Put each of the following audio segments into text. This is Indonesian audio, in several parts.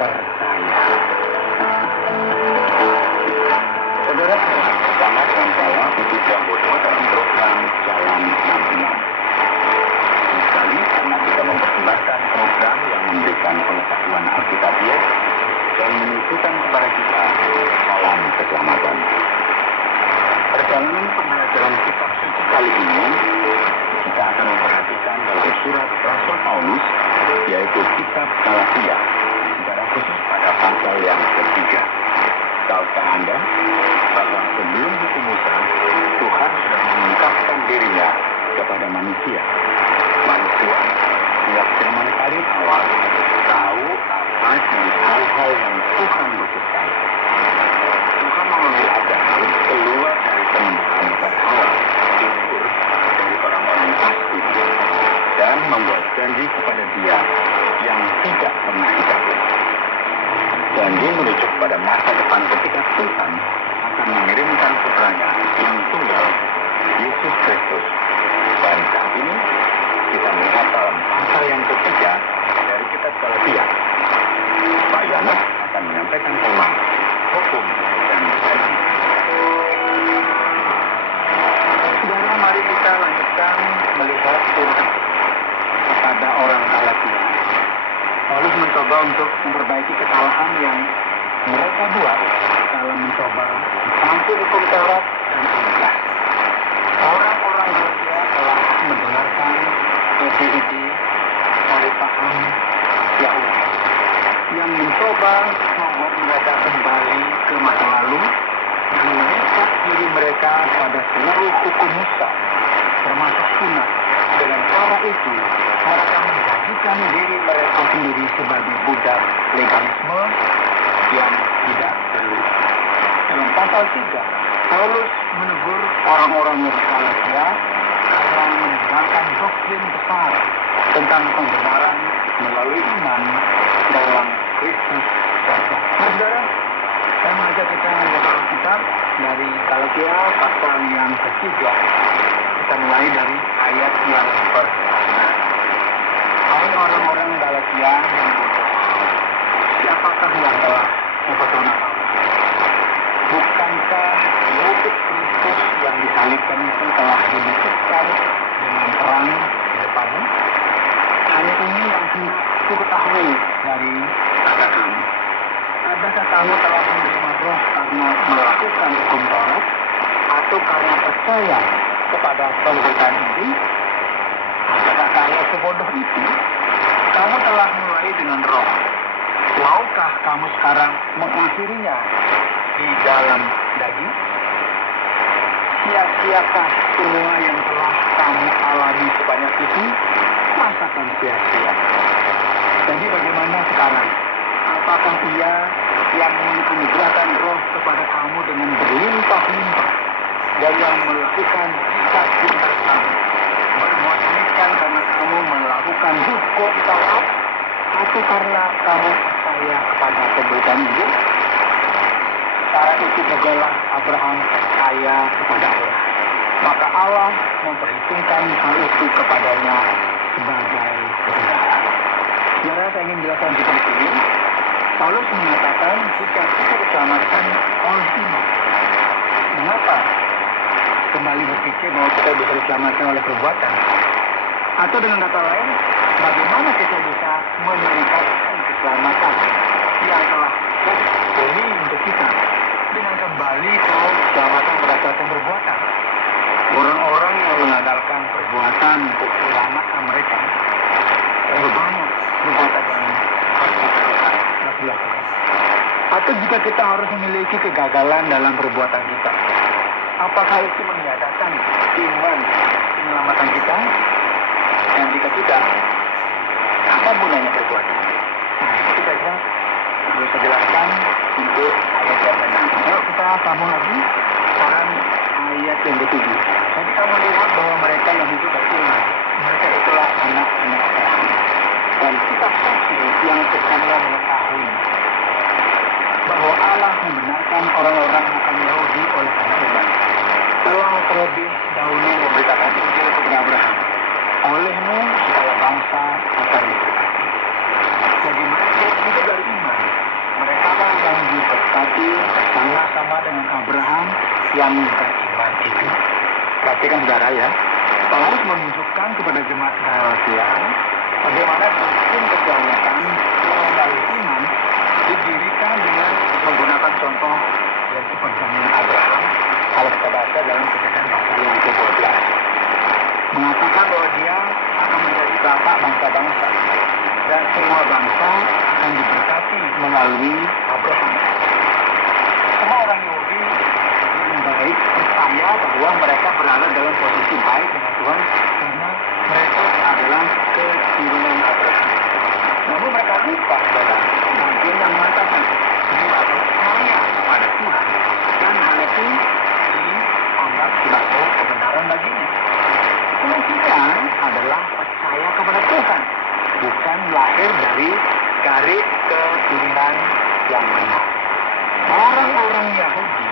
percaya. Saudara, bersama dengan saya, Budi Jambodo dalam program Jalan 66. Sekali karena kita mempersembahkan program yang memberikan pengetahuan Alkitabiah dan menunjukkan kepada kita jalan keselamatan. Perjalanan pembelajaran kitab suci kali ini kita akan memperhatikan dalam surat Rasul Paulus, yaitu kitab Galatia, secara khusus pada pasal yang ketiga. Tahukah Anda bahwa sebelum hukum Musa, Tuhan sudah mengungkapkan dirinya kepada manusia. Manusia sejak zaman paling awal tahu apa jenis hal-hal yang Tuhan butuhkan. Tuhan melalui Abraham keluar dari penyembahan berhala diukur dari orang-orang pasti dan membuat janji kepada dia yang tidak pernah dicabut. Janji merujuk pada masa depan ketika Tuhan akan mengirimkan putranya yang tunggal, Yesus Kristus. Dan saat ini kita melihat dalam pasal yang ketiga dari kitab Galatia. Pak Yohanes akan menyampaikan tema hukum dan janji. Saudara, mari kita lanjutkan melihat surat kepada orang Galatia. Paulus mencoba untuk memperbaiki kesalahan yang mereka buat dalam mencoba mencampur hukum Taurat dan Injil. Orang-orang Galatia telah mendengarkan ide-ide dari paham Yahudi yang mencoba membuat mereka kembali ke masa lalu dan mengikat diri mereka pada seluruh hukum Musa, termasuk sunat. Dengan cara itu, mereka menjadikan diri mereka sendiri sebagai budak legalisme yang tidak perlu. Dalam pasal 3, Paulus menegur orang-orang Galatia karena meninggalkan doktrin besar tentang pembenaran melalui iman dalam Kristus saja. Saudara, saya mengajak kita membaca Alkitab dari Galatia pasal yang ketiga. Kita mulai dari ayat yang pertama. Hai orang-orang Galatia yang bodoh, siapakah yang telah mempesona kamu? Bukankah Yesus Kristus yang disalibkan itu telah dibuktikan dengan terang di depanmu? Hanya ini yang ku ketahui dari kata kamu. Adakah kamu telah menerima roh karena melakukan hukum Taurat atau karena percaya kepada pemberitaan Injil? Apakah kamu sebodoh itu? Kamu telah mulai dengan roh. Maukah kamu sekarang mengakhirinya di dalam daging? Sia-siakah semua yang telah kamu alami sebanyak itu? Masakan sia-sia. Jadi bagaimana sekarang? Apakah ia yang menganugerahkan roh kepada kamu dengan berlimpah-limpah dan yang melakukan kisah kamu berbuat demikian karena kamu melakukan hukum Taurat atau karena kamu percaya kepada pemberitaan Injil? Cara itu jugalah Abraham percaya kepada Allah, maka Allah memperhitungkan hal itu kepadanya sebagai kebenaran. Saudara, saya ingin jelaskan di sini. Paulus mengatakan jika kita diselamatkan oleh iman. Mengapa kembali berpikir bahwa kita bisa diselamatkan oleh perbuatan? Atau dengan kata lain, bagaimana kita bisa menyerikatkan keselamatan yang telah beri untuk kita dengan kembali ke keselamatan berdasarkan perbuatan? Orang-orang yang mengandalkan perbuatan untuk menyelamatkan mereka banyak perbuatan yang atau jika kita harus memiliki kegagalan dalam perbuatan kita, apakah itu meniadakan iman penyelamatan kita? Dan jika tidak, apa gunanya perbuatan? Nah, itu saja harus saya jelaskan untuk ayat yang benar. Yuk kita sambung lagi sekarang ayat yang ketujuh. Jadi kamu lihat bahwa mereka yang hidup dari iman, mereka itulah anak-anak Abraham. Dan kita saksi yang sebenarnya mengetahui bahwa Allah membenarkan orang-orang bukan Yahudi oleh karena iman. Telah terlebih dahulu memberitakan Injil kepada Abraham. Olehmu segala bangsa akan diberkati. Jadi mereka hidup dari iman. berarti sama-sama dengan Abraham yang beriman itu. Perhatikan saudara ya, Paulus menunjukkan kepada jemaat Galatia bagaimana sistem keselamatan melalui iman didirikan dengan menggunakan contoh yaitu perjanjian Abraham. Kalau kita baca dalam Kejadian pasal yang ke-12, mengatakan bahwa dia akan menjadi bapak bangsa-bangsa dan semua bangsa akan diberkati melalui Abraham. Semua orang Yahudi yang baik percaya bahwa mereka berada dalam posisi baik dengan Tuhan karena mereka adalah keturunan Abraham. Namun mereka lupa pada bagian yang mengatakan mereka percaya kepada Tuhan dan hal itu dianggap sebagai kebenaran baginya. Kuncinya adalah percaya kepada Tuhan, bukan lahir dari garis keturunan yang benar. Orang-orang Yahudi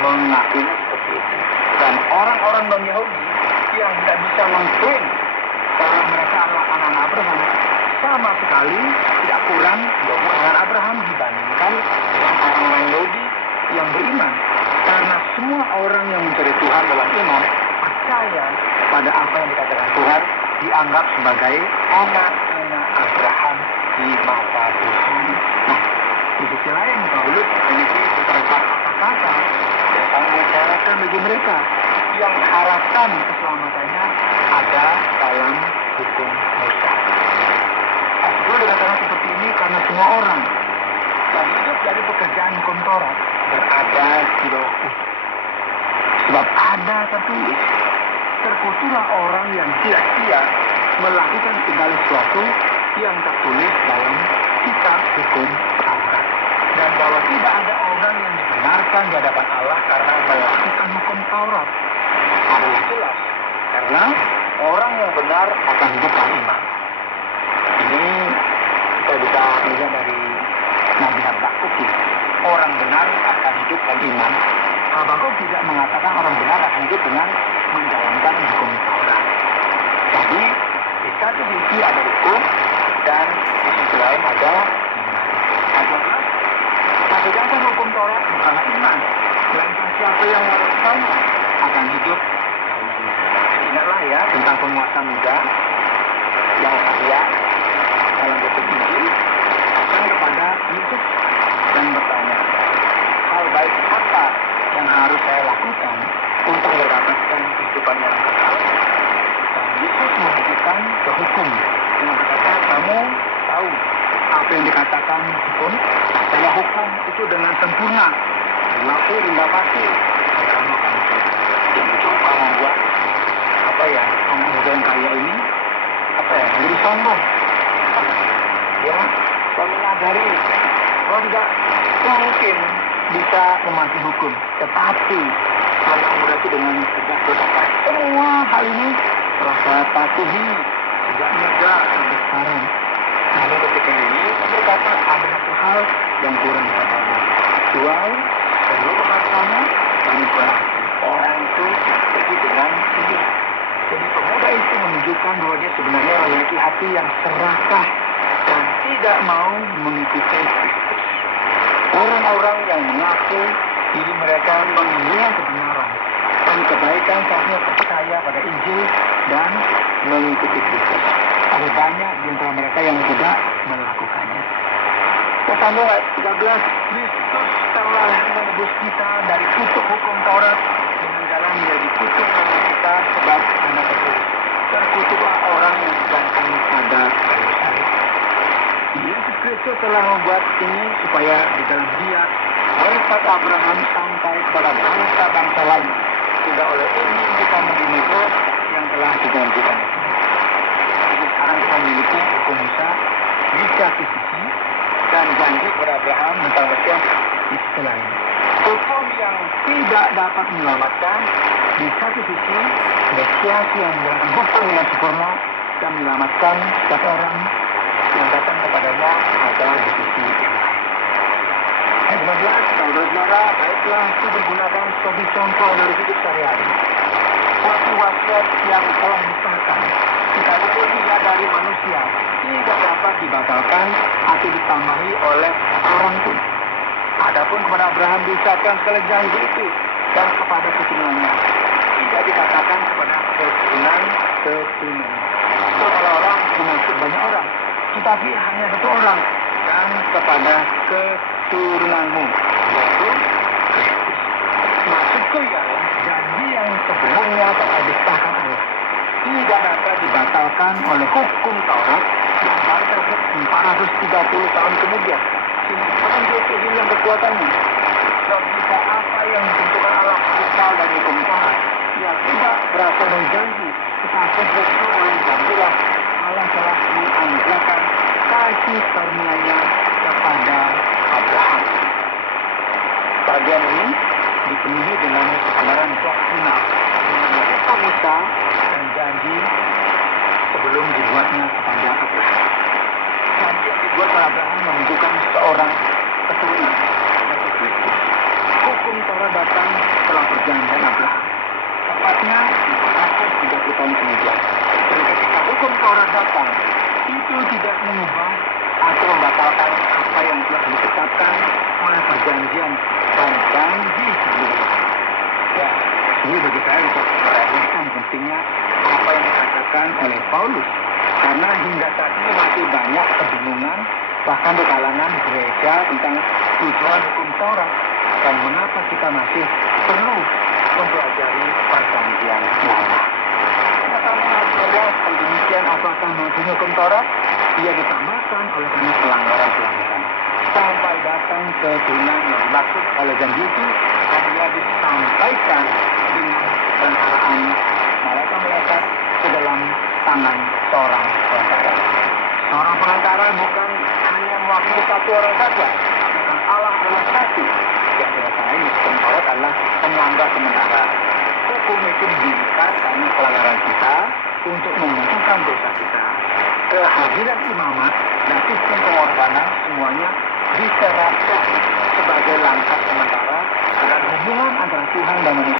mengaku seperti itu, dan orang-orang non-Yahudi yang tidak bisa mengklaim bahwa mereka adalah anak Abraham sama sekali tidak kurang jauh anak Abraham dibandingkan dengan orang-orang Yahudi yang beriman, karena semua orang yang mencari Tuhan dalam iman percaya pada apa yang dikatakan Tuhan dianggap sebagai anak-anak Abraham di mata Tuhan. Nah, di sisi lain Paulus memiliki beberapa kata-kata yang sangat mencerahkan bagi mereka yang harapan keselamatannya ada dalam hukum Musa. Asal dikatakan seperti ini karena semua orang yang hidup dari pekerjaan hukum Taurat berada di bawah kutuk. Sebab ada tertulis, terkutuklah orang yang tidak setia melakukan segala sesuatu yang tertulis dalam kitab hukum Taurat, dan bahwa tidak ada orang yang dibenarkan di hadapan Allah karena melakukan hukum Taurat. Adalah jelas, karena orang yang benar akan hidup dalam iman. Ini kita bisa melihat dari Nabi Habakuk. Orang benar akan hidup dalam iman. Habakuk tidak mengatakan orang benar akan hidup dengan menjalankan hukum Taurat. Jadi di satu sisi ada hukum dan di sisi lain ada iman. Adalah menjalankan hukum Taurat bukanlah iman, melainkan siapa yang melakukannya akan hidup. Ingatlah ya tentang penguasa muda yang setia dalam buku Injil datang kepada Yesus dan bertanya, hal baik apa yang harus saya lakukan untuk mendapatkan kehidupan yang kekal? Dan Yesus menunjukkan ke hukum dengan berkata, kamu tahu apa yang dikatakan hukum? Bahwa hukum itu dengan sempurna, berlaku rendah mati, kamu akan hidup. Dia mencoba membuat anak muda yang kaya ini menjadi sombong. Ya, dan menyadari bahwa tidak mungkin bisa memati hukum, tetapi anak muda itu dengan tegas berkata, semua hal ini telah saya patuhi sejak muda sampai sekarang. Namun ketika ini berkata ada satu hal yang kurang padamu. Jual seluruh hartanya dan berarti orang itu pergi dengan sedih. Jadi pemuda itu menunjukkan bahwa dia sebenarnya memiliki hati yang serakah dan tidak mau mengikuti Kristus. Orang-orang yang mengaku diri mereka menginginkan kebenaran dan kebaikan saatnya percaya pada Injil dan mengikuti Kristus. Ada banyak di antara mereka yang tidak melakukannya. Pasal ayat 13, Kristus telah menebus kita dari kutuk hukum Taurat dengan jalan menjadi kutuk bagi kita sebab anak tertulis. Terkutuklah orang yang digantung pada kayu salib. Yesus Kristus telah membuat ini supaya di dalam Dia berkat Abraham sampai kepada bangsa-bangsa lain. Tidak oleh ini kita menerima roh yang telah dijanjikan itu. Jadi sekarang kita memiliki hukum Musa di satu sisi dan janji kepada Abraham tentang Mesias di sisi lain. Hukum yang tidak dapat menyelamatkan di satu sisi, Mesias yang menjalankan hukum dengan sempurna dan menyelamatkan setiap orang yang datang kepadanya adalah di sisi yang lain. Ayat 15, saudara-saudara, baiklah itu digunakan sebagai contoh dari hidup sehari-hari. Suatu wasiat yang telah disahkan, sekalipun ia dari manusia, tidak dapat dibatalkan atau ditambahi oleh orang pun. Adapun kepada Abraham diucapkan sekali janji itu dan kepada keturunannya. Tidak dikatakan kepada keturunan. Seolah-olah mengangkut banyak orang, tetapi hanya satu orang dan kepada keturunanmu, yaitu Kristus. Maksudku ialah janji yang sebelumnya telah disahkan Allah tidak dapat dibatalkan oleh hukum Taurat yang baru terbit 430 tahun kemudian. Sehingga dia kehilangan kekuatannya. Sebab jika apa yang ditentukan Allah berasal dari hukum Taurat, ya tidak berasal dari janji, tetapi justru oleh janjilah Allah telah menganugerahkan kasih karunia-Nya kepada Abraham. Bagian ini dipenuhi dengan kebenaran doktrina mengenai Musa dan janji sebelum dibuatnya kepada Abraham. Janji yang dibuat oleh Abraham menunjukkan seorang keturunan, yaitu Kristus. Hukum Taurat datang setelah perjanjian Abraham, tepatnya 430 tahun kemudian. Dan ketika hukum Taurat datang, itu tidak mengubah atau membatalkan apa yang telah ditetapkan oleh perjanjian dan janji sebelumnya. Ya, ini bagi saya untuk meremehkan pentingnya apa yang dikatakan oleh Paulus, karena hingga saat ini masih banyak kebingungan bahkan di kalangan gereja tentang tujuan hukum Taurat dan mengapa kita masih perlu mempelajari perjanjian lama. Pertama adalah demikian, apakah maksudnya hukum Taurat? Ia ditambahkan oleh karena pelanggaran-pelanggaran sampai datang ke turunan yang dimaksud oleh janji itu, dan ia disampaikan dengan perencanaan malaikat ke dalam tangan seorang perantara. Seorang perantara bukan hanya mewakili satu orang saja, bukan Allah adalah satu. Yang lain hukum Taurat adalah penanda sementara. Hukum itu didirikan karena pelanggaran kita untuk menentukan dosa kita. Kehadiran imamat dan sistem pengorbanan semuanya diserahkan sebagai langkah sementara dan hubungan antara Tuhan dan manusia